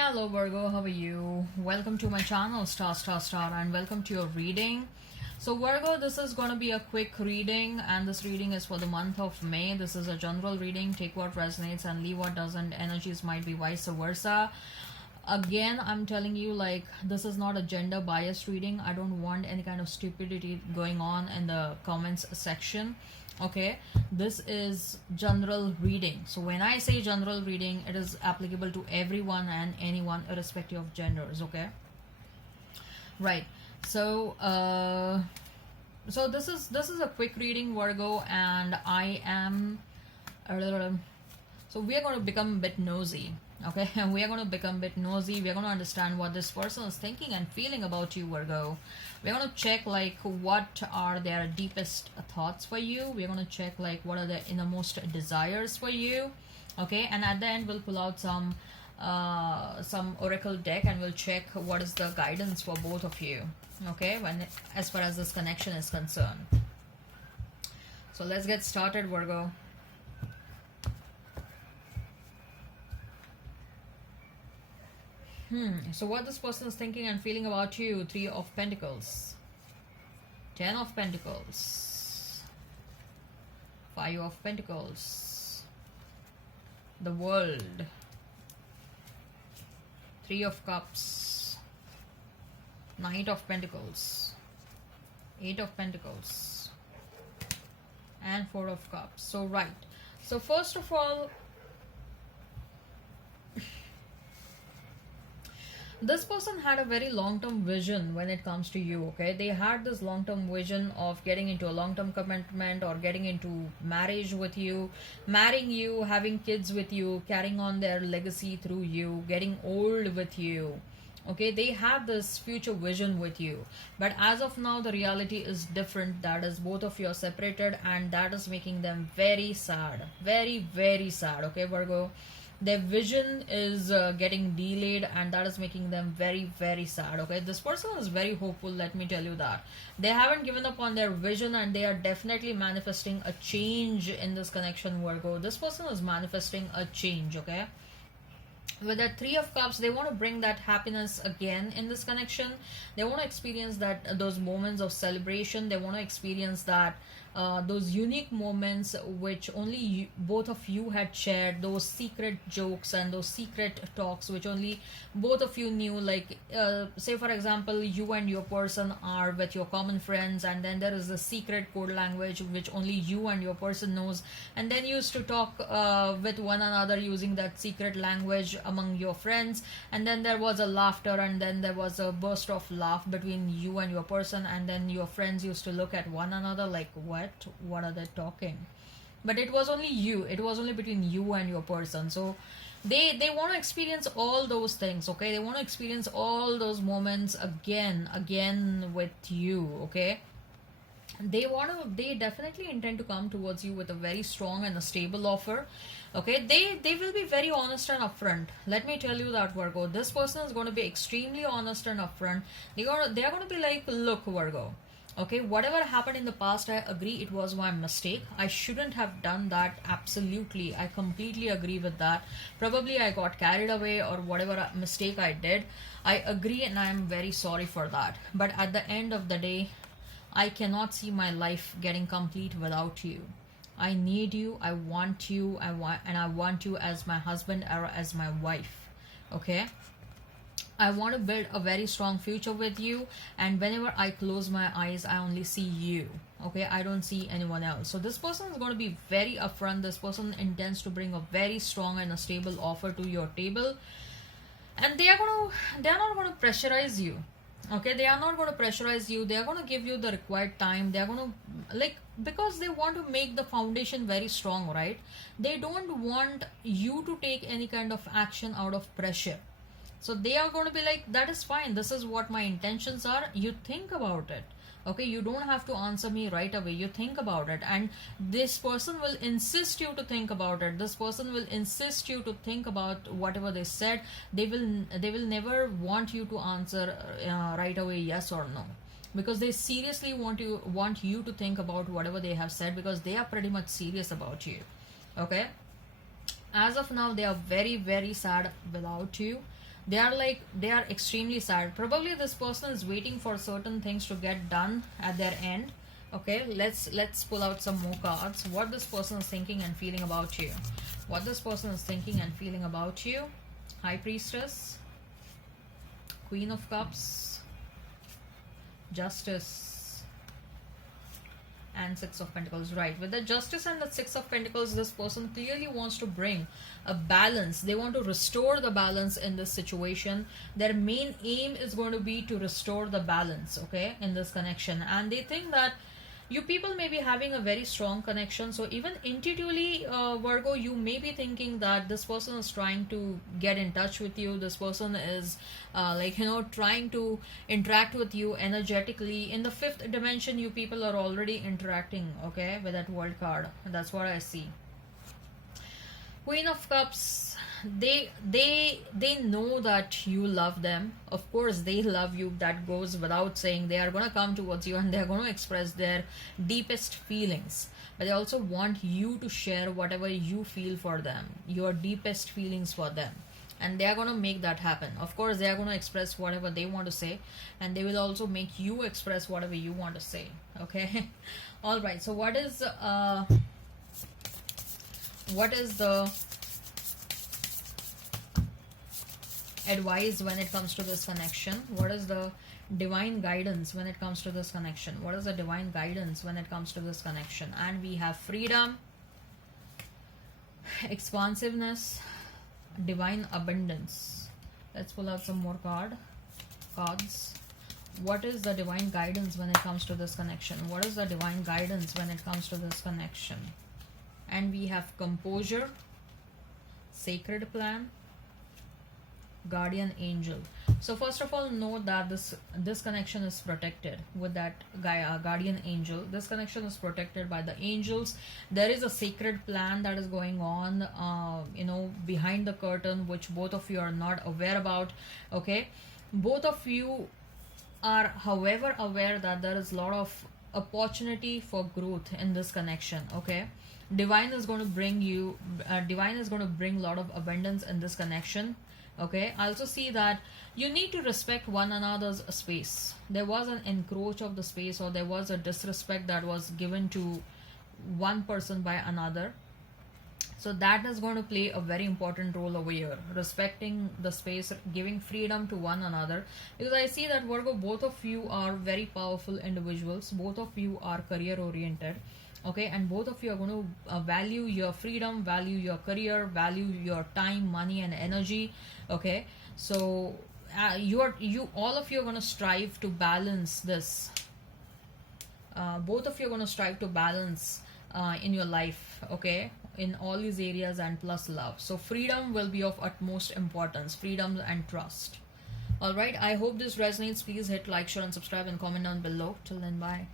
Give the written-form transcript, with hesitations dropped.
Hello Virgo, how are you? Welcome to my channel Star and welcome to your reading. So Virgo, this is going to be a quick reading and this reading is for the month of May. This is a general reading. Take what resonates and leave what doesn't. Energies might be vice versa. Again, I'm telling you, like, this is not a gender biased reading. I don't want any kind of stupidity going on in the comments section. Okay, this is general reading. So when I say general reading, it is applicable to everyone and anyone irrespective of genders. Okay, right. So this is a quick reading, Virgo, and I am so we are going to become a bit nosy. Okay, and we are going to become a bit nosy. We are going to understand what this person is thinking and feeling about you, Virgo. We're going to check like what are their deepest thoughts for you. We're going to check like what are their innermost desires for you. Okay, and at the end we'll pull out some oracle deck and we'll check what is the guidance for both of you. Okay, when as far as this connection is concerned. So let's get started, Virgo. So what this person is thinking and feeling about you: Three of Pentacles, Ten of Pentacles, Five of Pentacles, the World, Three of Cups, Knight of Pentacles, Eight of Pentacles, and Four of Cups. So right. So first of all, this person had a very long-term vision when it comes to you. Okay, they had this long-term vision of getting into a long-term commitment or getting into marriage with you, marrying you, having kids with you, carrying on their legacy through you, getting old with you. Okay, they had this future vision with you, but as of now the reality is different. That is, both of you are separated and that is making them very sad, very, very sad. Okay, Virgo, their vision is getting delayed and that is making them very, very sad. Okay, this person is very hopeful, let me tell you that. They haven't given up on their vision and they are definitely manifesting a change in this connection, Virgo. This person is manifesting a change. Okay, with that Three of Cups, they want to bring that happiness again in this connection. They want to experience that those moments of celebration. They want to experience that those unique moments which only both of you had shared, those secret jokes and those secret talks which only both of you knew. Like say for example, you and your person are with your common friends and then there is a secret code language which only you and your person knows, and then you used to talk with one another using that secret language among your friends, and then there was a laughter and then there was a burst of laugh between you and your person, and then your friends used to look at one another like, what are they talking? But it was only you, it was only between you and your person. So they want to experience all those things. Okay, they want to experience all those moments again with you. Okay, they definitely intend to come towards you with a very strong and a stable offer. Okay, they will be very honest and upfront, let me tell you that, Virgo. This person is going to be extremely honest and upfront. They are going to be like, look, Virgo, okay, whatever happened in the past, I agree it was my mistake. I shouldn't have done that. Absolutely, I completely agree with that. Probably I got carried away or whatever mistake I did, I agree and I am very sorry for that. But at the end of the day, I cannot see my life getting complete without you. I need you, I want you, I want you as my husband or as my wife. Okay, I want to build a very strong future with you, and whenever I close my eyes, I only see you. Okay, I don't see anyone else. So this person is going to be very upfront. This person intends to bring a very strong and a stable offer to your table, and they are not going to pressurize you. Okay, they are not going to pressurize you. They are going to give you the required time. They are going to, like, because they want to make the foundation very strong, right? They don't want you to take any kind of action out of pressure. So they are going to be like, that is fine, this is what my intentions are, you think about it. Okay, you don't have to answer me right away, you think about it. And this person will insist you to think about it. This person will insist you to think about whatever they said. They will never want you to answer right away yes or no, because they seriously want you to think about whatever they have said, because they are pretty much serious about you. Okay, as of now they are very, very sad without you. They are extremely sad. Probably this person is waiting for certain things to get done at their end. Okay, let's pull out some more cards. What this person is thinking and feeling about you. What this person is thinking and feeling about you. High Priestess, Queen of Cups, Justice, and Six of Pentacles. Right, with the Justice and the Six of Pentacles, this person clearly wants to bring a balance. They want to restore the balance in this situation. Their main aim is going to be to restore the balance, okay, in this connection. And they think that you people may be having a very strong connection. So even intuitively, Virgo, you may be thinking that this person is trying to get in touch with you. This person is trying to interact with you energetically. In the fifth dimension, you people are already interacting, okay, with that World card. That's what I see. Queen of Cups, they know that you love them. Of course they love you, that goes without saying. They are going to come towards you and they are going to express their deepest feelings, but they also want you to share whatever you feel for them, your deepest feelings for them, and they are going to make that happen. Of course they are going to express whatever they want to say, and they will also make you express whatever you want to say, okay? All right, so what is the advice when it comes to this connection? What is the divine guidance when it comes to this connection? What is the divine guidance when it comes to this connection? And we have freedom, expansiveness, divine abundance. Let's pull out some more cards. What is the divine guidance when it comes to this connection? What is the divine guidance when it comes to this connection? And we have composure, sacred plan, guardian angel. So first of all, know that this connection is protected with that guardian angel. This connection is protected by the angels. There is a sacred plan that is going on behind the curtain, which both of you are not aware about, okay? Both of you are, however, aware that there is a lot of opportunity for growth in this connection, okay? Divine is going to bring a lot of abundance in this connection, okay? I also see that you need to respect one another's space. There was an encroach of the space, or there was a disrespect that was given to one person by another. So that is going to play a very important role over here. Respecting the space, giving freedom to one another. Because I see that, Virgo, both of you are very powerful individuals. Both of you are career oriented. Okay, and both of you are going to value your freedom, value your career, value your time, money, and energy. Okay, so all of you are going to strive to balance this. Both of you are going to strive to balance in your life, okay, in all these areas, and plus love. So freedom will be of utmost importance, freedom and trust. All right, I hope this resonates. Please hit like, share, and subscribe, and comment down below. Till then, bye.